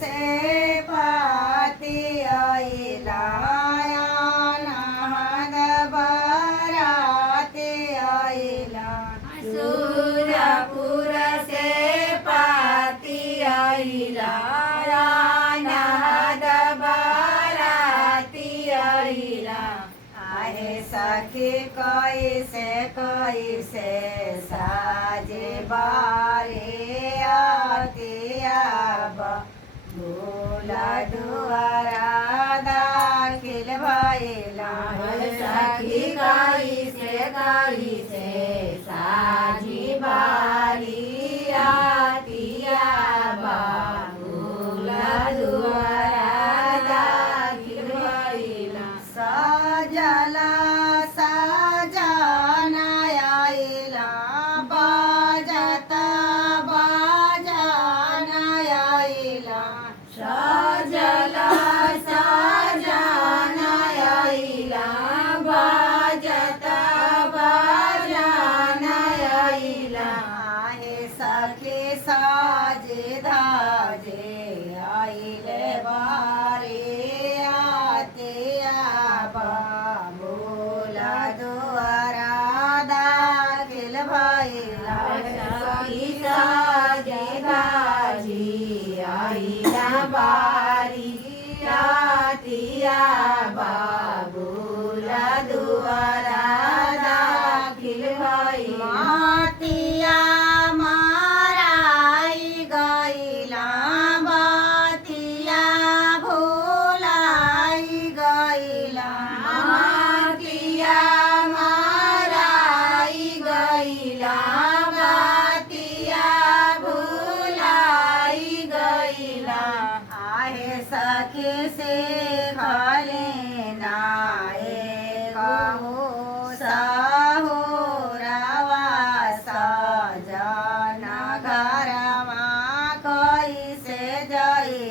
से पाती आईला नाहद बराती आईला सुरपुर से पाती आईला नाहद बराती आईला आहे सखी कैसे साजे बारे आती आब भूला दुआरा दाखिल भइला सखी कैसे साजी बारी आतिया बाबूला दुआरा दाखिल भइला सजला सजना आइला बाजता बाजना आइला सजला सजना आइला बाजता बाजना आइला आहे सखी साजे धाजे आइले बारे आते आबा बोला दुआरा दाखिल भइला सखी साजे दाजी आइला बारी आतिया बाबूला दुआरा दाखिल भइला मातिया माराई गइला बातिया भुलाई गइला मातिया माराई गइला बातिया भुलाई गइला आहे सखी से खाले नाए कहू साहो रावा सजना घरमा कैसे जाई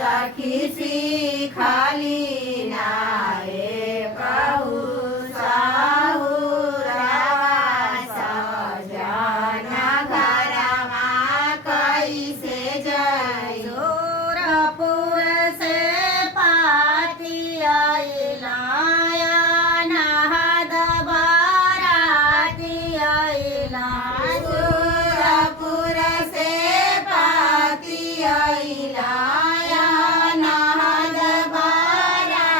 सखी सी खाली नाए कहू साहुरा सजना घरमा कैसे जाई जोरपुर से पाती आइला नाहद बाराती आइला सुरपुर से पाती आइला नाहद बाराती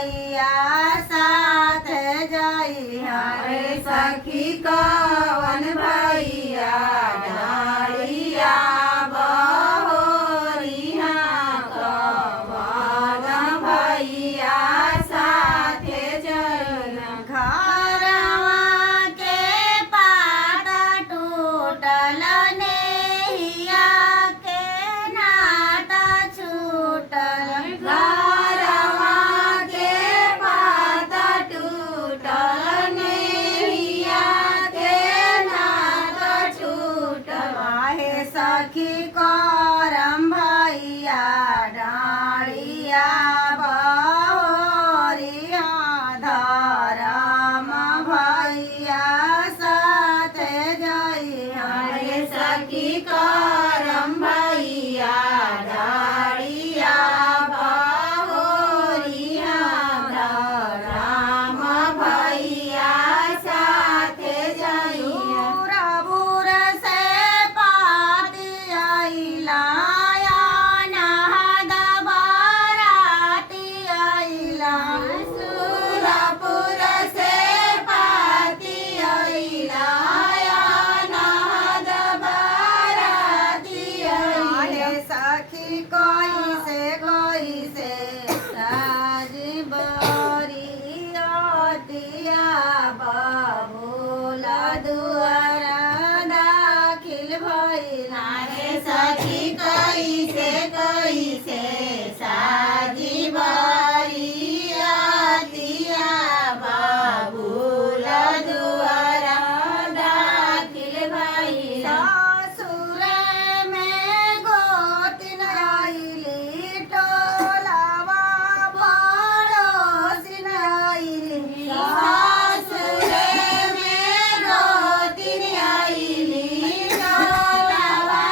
भैया साथ जइहा रे सखी कवन भैया डालिया बहोरिया कवन भैया साथे जइहा घरवा के पात टूटल नेहिया के नाता छूटल घरवा के पात टूटल नेहिया के नात छूटल आहे सखी करम भैया डालिया बहोरिया धरम भैया साथ जइहा रे सखी करम भैया डालिया बहोरिया राम भैया साथे जइहा बुर से पाती आइला नहद बाराती आइला सुरपुर से पाती अइला नाद बाराती अइला आहे सखी कैसे साजी बरियतिया बबूला दुआरा दाखिल भइला रे सखी कैसे साजी बरियतिया बाबूल दुआरा दाखिल भइला सासुर में गोतिन आइली टोलावा पड़ोसिन आइली सासुर में गोतिन आइली टोलावा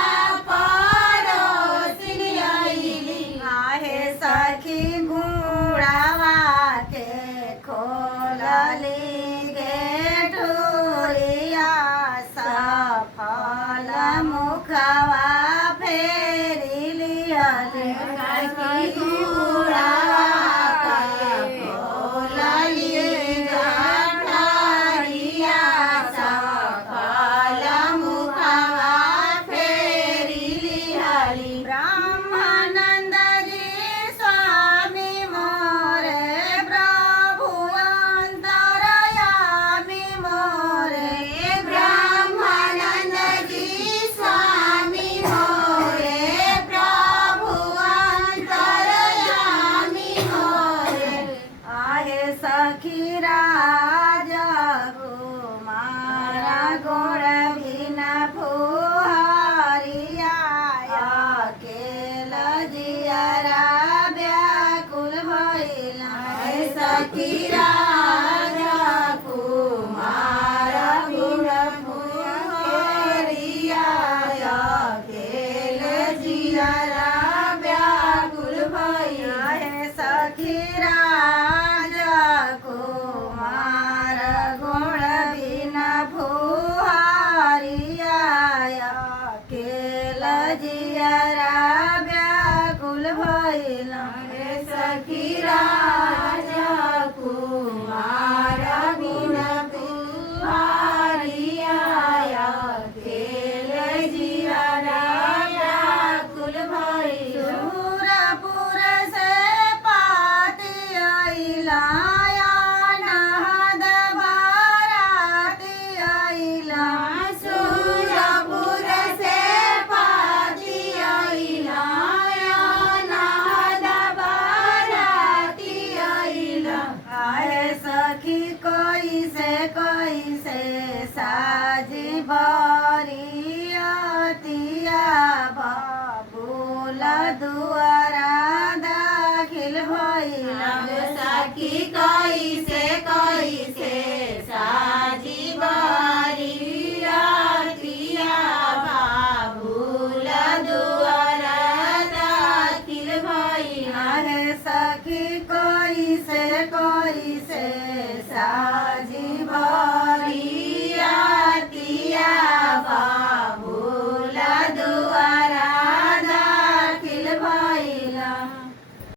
पड़ोसिन आइली आहे सखी गुड़ावा के खोलली गेठुरिया सफल मुखवा फेरी लिहली सखी गुड़ावा के खोलली गठरिया सफल मुखवा फेरी लिहली ब्रह्मानंद जी स्वामी मोरे प्रभु अंतरयामी मोरे ब्रह्मानंद जी स्वामी मोरे प्रभु अंतरयामी मोरे आहे सखी राजा कुमारा गोड़ बिना फुहारिया अकेल जियरा व्याकुल भइला हे सखी राजा कुमार गुण फुहरिया अकेल जियरा व्याकुल भइला आहे सखी राजा कुमार गोड़ बिना फुहारिया अकेल जियरा व्याकुल भइला हे सखी राजा कुमार गुण फुहरिया अकेल जियरा व्याकुल भइला सुरपुर से पाती आइला नहद बाराती आइला सुरपुर से पाती अइला नाद बाराती अइला आहे सखी कैसे साजी बरियतिया बबूला दुआरा दाखिल भइला सखी कैसे साजी बरियतिया बाबूल दुआरा दाखिल भइला आहे सखी